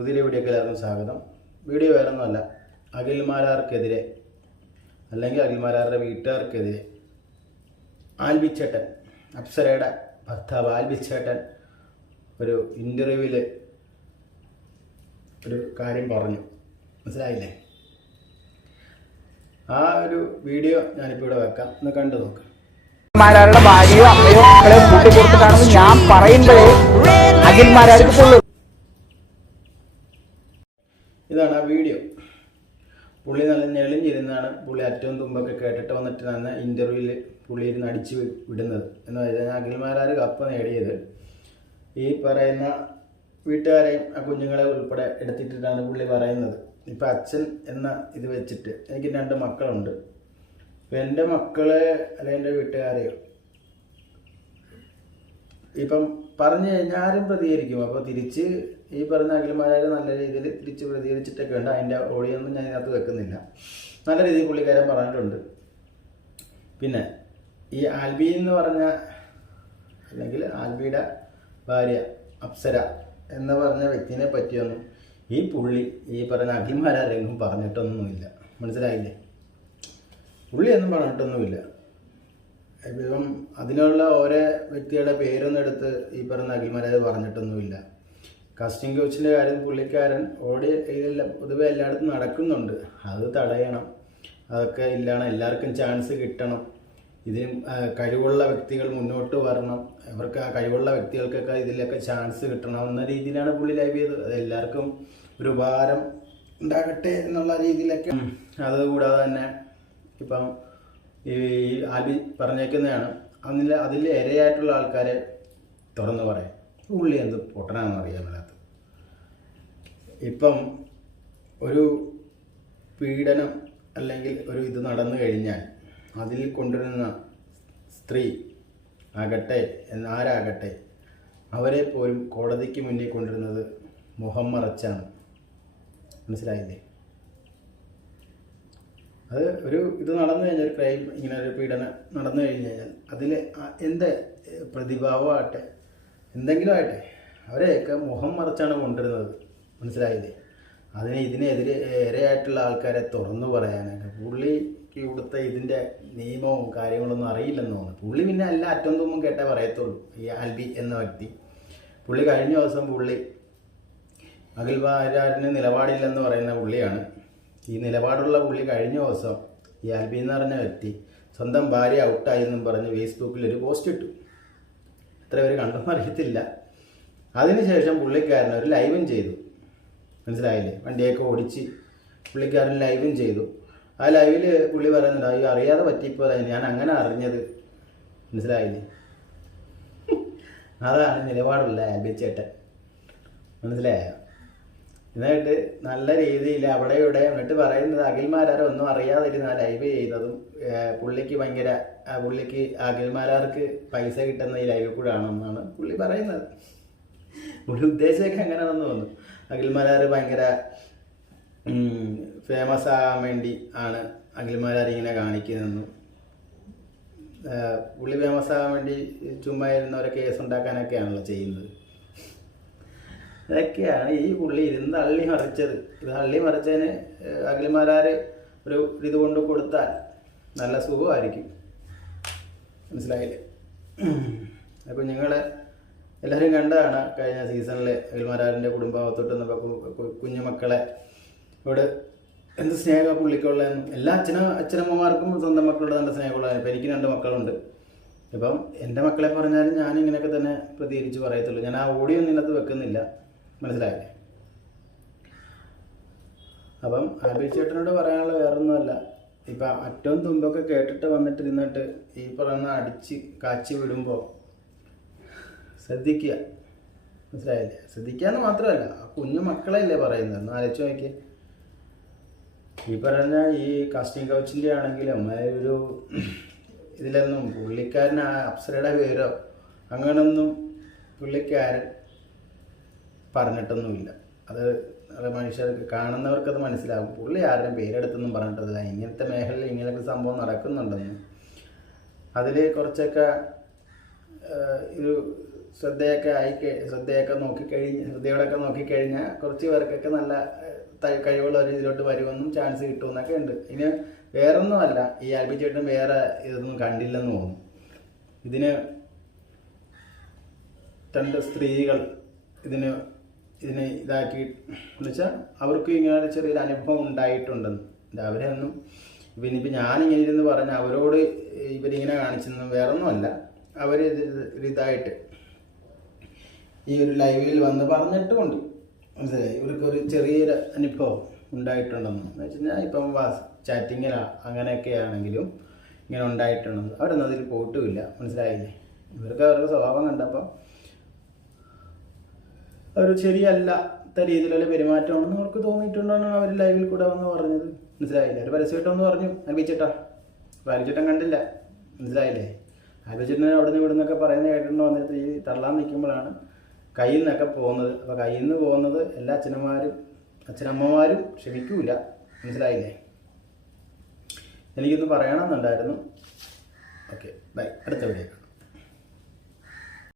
പുതിയ വീഡിയോക്ക് എല്ലാവർക്കും സ്വാഗതം. വീഡിയോ വേറൊന്നുമല്ല അഖിൽമാരാർക്കെതിരെ അല്ലെങ്കിൽ അഖിൽമാരാറുടെ വീട്ടുകാർക്കെതിരെ ആൽബിച്ചേട്ടൻ അപ്സരയുടെ ഭർത്താവ് ആൽബിച്ചേട്ടൻ ഒരു ഇന്റർവ്യൂവിൽ ഒരു കാര്യം പറഞ്ഞു. മനസ്സിലായില്ലേ? ആ ഒരു വീഡിയോ ഞാനിപ്പോൾ ഇവിടെ വെക്കാം. ഒന്ന് കണ്ടു നോക്കാം. മാരാരുടെ ഭാര്യയോ അമ്മയോ മക്കളെയോ കൂട്ടിക്കൊടുത്തിട്ടാണെന്ന് ഞാൻ പറയുമ്പോഴേ അഖിൽമാരാർക്ക് പുള്ളു ഇതാണ് ആ വീഡിയോ. പുള്ളി നല്ല ഞെളിഞ്ഞിരുന്നാണ് പുള്ളി അറ്റവും തുമ്പൊക്കെ കേട്ടിട്ട് വന്നിട്ട് തന്നെ ഇന്റർവ്യൂവിൽ പുള്ളി ഇരുന്ന് അടിച്ച് വിടുന്നത്. എന്ന് വെച്ചാൽ അഖിൽമാരാർ കപ്പ് നേടിയത്. ഈ പറയുന്ന വീട്ടുകാരെയും ആ കുഞ്ഞുങ്ങളെ ഉൾപ്പെടെ എടുത്തിട്ടിട്ടാണ് പുള്ളി പറയുന്നത്. ഇപ്പം അച്ഛൻ എന്ന ഇത് വെച്ചിട്ട് എനിക്ക് രണ്ട് മക്കളുണ്ട്. അപ്പം എന്റെ മക്കളെ അല്ലെ എന്റെ വീട്ടുകാരെയോ ഇപ്പം പറഞ്ഞു കഴിഞ്ഞാൽ ആരും പ്രതികരിക്കും. അപ്പോൾ തിരിച്ച് ഈ പറഞ്ഞ അഖിലമാരെ നല്ല രീതിയിൽ തിരിച്ച് പ്രതികരിച്ചിട്ടൊക്കെ ഉണ്ട്. അതിന്റെ ഓടിയൊന്നും ഞാൻ ഇതിനകത്ത് വെക്കുന്നില്ല. നല്ല രീതിയിൽ പുള്ളിക്കാരൻ പറഞ്ഞിട്ടുണ്ട്. പിന്നെ ഈ ആൽബി എന്ന് പറഞ്ഞ അല്ലെങ്കിൽ ആൽബിയുടെ ഭാര്യ അപ്സര എന്ന് പറഞ്ഞ വ്യക്തിനെ പറ്റിയൊന്നും ഈ പുള്ളി ഈ പറഞ്ഞ അഖിൽമാരെങ്കിലും പറഞ്ഞിട്ടൊന്നുമില്ല. മനസ്സിലായില്ലേ? പുള്ളി ഒന്നും പറഞ്ഞിട്ടൊന്നുമില്ല. ഇപ്പം അതിനുള്ള ഓരോ വ്യക്തിയുടെ പേരൊന്നും എടുത്ത് ഈ പറഞ്ഞ അഖിൽമാരാജ് പറഞ്ഞിട്ടൊന്നുമില്ല. കാസ്റ്റിംഗ് കോച്ചിന്റെ കാര്യം പുള്ളിക്കാരൻ ഓടി ഇതെല്ലാം പൊതുവെ എല്ലായിടത്തും നടക്കുന്നുണ്ട്. അത് തടയണം. അതൊക്കെ ഇല്ലാണ്. എല്ലാവർക്കും ചാൻസ് കിട്ടണം. ഇതിന് കഴിവുള്ള വ്യക്തികൾ മുന്നോട്ട് വരണം. അവർക്ക് ആ കഴിവുള്ള വ്യക്തികൾക്കൊക്കെ ഇതിലൊക്കെ ചാൻസ് കിട്ടണം എന്ന രീതിയിലാണ് പുള്ളി ലൈവ് ചെയ്തത്. അത് എല്ലാവർക്കും ഒരു ഉപകാരം ഉണ്ടാകട്ടെ എന്നുള്ള രീതിയിലൊക്കെ. അതുകൂടാതെ തന്നെ ഇപ്പം ഈ ആൽബി പറഞ്ഞേക്കുന്നതാണ്. അതിൽ അതിൽ ഇരയായിട്ടുള്ള ആൾക്കാരെ തുറന്നു പറയാം. പുള്ളി എന്ത് പൊട്ടനാണെന്ന് അറിയാൻ മേലാത്ത ഇപ്പം ഒരു പീഡനം അല്ലെങ്കിൽ ഒരു ഇത് നടന്നു കഴിഞ്ഞാൽ അതിൽ കൊണ്ടുവരുന്ന സ്ത്രീ ആകട്ടെ എന്നാരാകട്ടെ അവരെ പോലും കോടതിക്ക് മുന്നിൽ കൊണ്ടുവരുന്നത് മുഖം മറച്ചാണ് മനസ്സിലായില്ലേ? അത് ഒരു ഇത് നടന്നു കഴിഞ്ഞാൽ ഒരു ക്രൈം ഇങ്ങനെ ഒരു പീഡനം നടന്നു കഴിഞ്ഞു കഴിഞ്ഞാൽ അതിൽ എന്ത് പ്രതിഭാവമാകട്ടെ എന്തെങ്കിലും ആകട്ടെ അവരെയൊക്കെ മുഖം മറച്ചാണ് കൊണ്ടുവരുന്നത്. മനസ്സിലായില്ലേ? അതിന് ഇതിനെതിരെ ഇരയായിട്ടുള്ള ആൾക്കാരെ തുറന്നു പറയാനൊക്കെ പുള്ളിക്ക് ഇവിടുത്തെ ഇതിന്റെ നിയമവും കാര്യങ്ങളൊന്നും അറിയില്ലെന്ന് തോന്നുന്നു. പുള്ളി പിന്നെ എല്ലാ അറ്റം തുമ്പും കേട്ടേ പറയത്തുള്ളൂ ഈ ആൽബി എന്ന വ്യക്തി. പുള്ളി കഴിഞ്ഞ ദിവസം പുള്ളി അഖിൽ വാരാരിന് നിലപാടില്ലെന്ന് പറയുന്ന പുള്ളിയാണ്. ഈ നിലപാടുള്ള പുള്ളി കഴിഞ്ഞ ദിവസം ഈ ആൽബി എന്ന് പറഞ്ഞ വ്യക്തി സ്വന്തം ഭാര്യ ഔട്ടായി എന്നും പറഞ്ഞ് ഫേസ്ബുക്കിൽ ഒരു പോസ്റ്റ് ഇട്ടു. എത്ര പേര് കണ്ടെന്ന് അറിയത്തില്ല. അതിനുശേഷം പുള്ളിക്കാരൻ ഒരു ലൈവും ചെയ്തു. മനസ്സിലായില്ലേ? വണ്ടിയൊക്കെ ഓടിച്ച് പുള്ളിക്കാരൻ ലൈവും ചെയ്തു. ആ ലൈവിൽ പുള്ളി പറയുന്നുണ്ട് അയ്യോ അറിയാതെ പറ്റിപ്പോയതായി ഞാൻ അങ്ങനെ അറിഞ്ഞത്. മനസ്സിലായില്ലേ? അതാണ് നിലപാടുള്ള ആൽബി മനസ്സിലായ? എന്നിട്ട് നല്ല രീതിയിൽ അവിടെ ഇവിടെ എന്നിട്ട് പറയുന്നത് അഖിൽമാരാർ ഒന്നും അറിയാതിരുന്ന ലൈവ് ചെയ്തതും പുള്ളിക്ക് ഭയങ്കര പുള്ളിക്ക് അഖിൽമാരാർക്ക് പൈസ കിട്ടുന്ന ഈ ലൈവിൽ കൂടെ ആണെന്നാണ് പുള്ളി പറയുന്നത്. പുള്ളി ഉദ്ദേശമൊക്കെ അങ്ങനെയാണെന്ന് തോന്നുന്നു അഖിൽമാരാർ ഭയങ്കര ഫേമസ് ആകാൻ വേണ്ടി ആണ് അഖിൽമാരാർ ഇങ്ങനെ കാണിക്കുന്നതെന്നും ഏർ പുള്ളി ഫേമസ് ആകാൻ വേണ്ടി ചുമ്മാ ഇരുന്നവരെ കേസ് ഉണ്ടാക്കാനൊക്കെയാണല്ലോ ചെയ്യുന്നത്. ഇതൊക്കെയാണ് ഈ പുള്ളി ഇരുന്ന് അള്ളി മറിച്ചത്. ഇത് തള്ളി മറിച്ചതിന് അഖിൽമാരാര് ഒരു ഇത് കൊണ്ട് കൊടുത്താൽ നല്ല സുഖമായിരിക്കും. മനസ്സിലായില്ലേ? അപ്പോൾ കുഞ്ഞുങ്ങളെ എല്ലാവരും കണ്ടതാണ് കഴിഞ്ഞ സീസണിൽ അഖിൽമാരാറിന്റെ കുടുംബാവത്തോട്ട് വന്നപ്പോൾ കുഞ്ഞു മക്കളെ ഇവിടെ എന്ത് സ്നേഹ പുള്ളിക്കുള്ള എല്ലാ അച്ഛനും അച്ഛനമ്മമാർക്കും സ്വന്തം മക്കളോട് നല്ല സ്നേഹമുള്ളതാണ്. ഇപ്പം എനിക്ക് രണ്ട് മക്കളുണ്ട്. ഇപ്പം എന്റെ മക്കളെ പറഞ്ഞാലും ഞാൻ ഇങ്ങനെയൊക്കെ തന്നെ പ്രതികരിച്ച് പറയത്തുള്ളൂ. ഞാൻ ആ ഓഡിയോ ഇതിനകത്ത് വെക്കുന്നില്ല. മനസ്സിലായില്ലേ? അപ്പം ആബി ചേട്ടനോട് പറയാനുള്ള വേറൊന്നുമല്ല. ഇപ്പം അറ്റവും തുമ്പൊക്കെ കേട്ടിട്ട് വന്നിട്ട് വന്നിട്ടിരുന്നിട്ട് ഈ പറയുന്ന അടിച്ച് കാച്ചി വിടുമ്പോൾ ശ്രദ്ധിക്കുക. മനസ്സിലായില്ലേ? ശ്രദ്ധിക്കുക എന്ന് മാത്രമല്ല ആ കുഞ്ഞു മക്കളെയല്ലേ പറയുന്നത്? ഒന്ന് ആലോചിച്ച് നോക്കിയേ. ഈ പറഞ്ഞ ഈ കാസ്റ്റിംഗ് കൗച്ചിന്റെ ആണെങ്കിലും ഒരു ഇതിലൊന്നും പുള്ളിക്കാരൻ ആ അപ്സരയുടെ പേരോ അങ്ങനൊന്നും പുള്ളിക്കാരൻ പറഞ്ഞിട്ടൊന്നുമില്ല. അത് മനുഷ്യർക്ക് കാണുന്നവർക്കത് മനസ്സിലാകും പുള്ളി ആരുടെയും പേരെടുത്തൊന്നും പറഞ്ഞിട്ടില്ല ഇങ്ങനത്തെ മേഖലയിൽ ഇങ്ങനെയൊക്കെ സംഭവം നടക്കുന്നുണ്ടെന്ന്. അതിൽ കുറച്ചൊക്കെ ഒരു ശ്രദ്ധയൊക്കെ ആയി ശ്രദ്ധയൊക്കെ നോക്കിക്കഴിഞ്ഞ് ശ്രദ്ധയോടൊക്കെ നോക്കിക്കഴിഞ്ഞാൽ കുറച്ച് പേർക്കൊക്കെ നല്ല കഴിവുള്ളവർ ഇതിലോട്ട് വരുമെന്നും ചാൻസ് കിട്ടുമെന്നൊക്കെ ഉണ്ട്. ഇനി വേറൊന്നുമല്ല. ഈ ആൽബി ചേട്ടൻ വേറെ ഇതൊന്നും കണ്ടില്ലെന്ന് തോന്നുന്നു. ഇതിന് രണ്ട് സ്ത്രീകൾ ഇതിന് ഇതിനെ ഇതാക്കി എന്ന് വെച്ചാൽ അവർക്ക് ഇങ്ങനെ ചെറിയൊരു അനുഭവം ഉണ്ടായിട്ടുണ്ടെന്ന്. അവരെ ഒന്നും ഇപ്പം ഞാനിങ്ങനെ ഇരുന്ന് പറഞ്ഞ അവരോട് ഇവരിങ്ങനെ കാണിച്ചെന്നും വേറൊന്നുമല്ല. അവർ ഇതായിട്ട് ഈ ഒരു ലൈവിൽ വന്ന് പറഞ്ഞിട്ടുമുണ്ട്. മനസ്സിലായി? ഇവർക്കൊരു ചെറിയൊരു അനുഭവം ഉണ്ടായിട്ടുണ്ടെന്ന്. എന്ന് വെച്ച് കഴിഞ്ഞാൽ ഇപ്പം വാസ് അങ്ങനെയൊക്കെ ആണെങ്കിലും ഇങ്ങനെ ഉണ്ടായിട്ടുണ്ടെന്ന്. അവരൊന്നും അതിൽ പോയിട്ടുമില്ല. മനസ്സിലായില്ലേ? ഇവർക്ക് അവരുടെ സ്വഭാവം കണ്ടപ്പം അവർ ശരിയല്ലാത്ത രീതിയിലുള്ള പെരുമാറ്റമാണെന്ന് അവർക്ക് തോന്നിയിട്ടുണ്ടെന്നാണ് അവർ ലൈവിൽ കൂടെ വന്ന് പറഞ്ഞത്. മനസ്സിലായില്ലേ? അവർ പരസ്യമായിട്ടൊന്ന് പറഞ്ഞു അപ്പോൾ അൽബിച്ചേട്ടൻ കണ്ടില്ല. മനസ്സിലായില്ലേ? അൽബിച്ചേട്ടൻ അവിടെ നിന്ന് ഇവിടെ നിന്നൊക്കെ പറയുന്ന കേട്ടിട്ട് വന്നിട്ട് ഈ തള്ളാൻ നിൽക്കുമ്പോഴാണ് കയ്യിൽ നിന്നൊക്കെ പോകുന്നത്. അപ്പോൾ കയ്യിൽ നിന്ന് പോകുന്നത് എല്ലാ അച്ഛനമ്മമാരും അച്ഛനമ്മമാരും ക്ഷമിക്കൂല. മനസ്സിലായില്ലേ? എനിക്കൊന്ന് പറയണമെന്നുണ്ടായിരുന്നു. Okay bye. അടുത്ത വീഡിയോ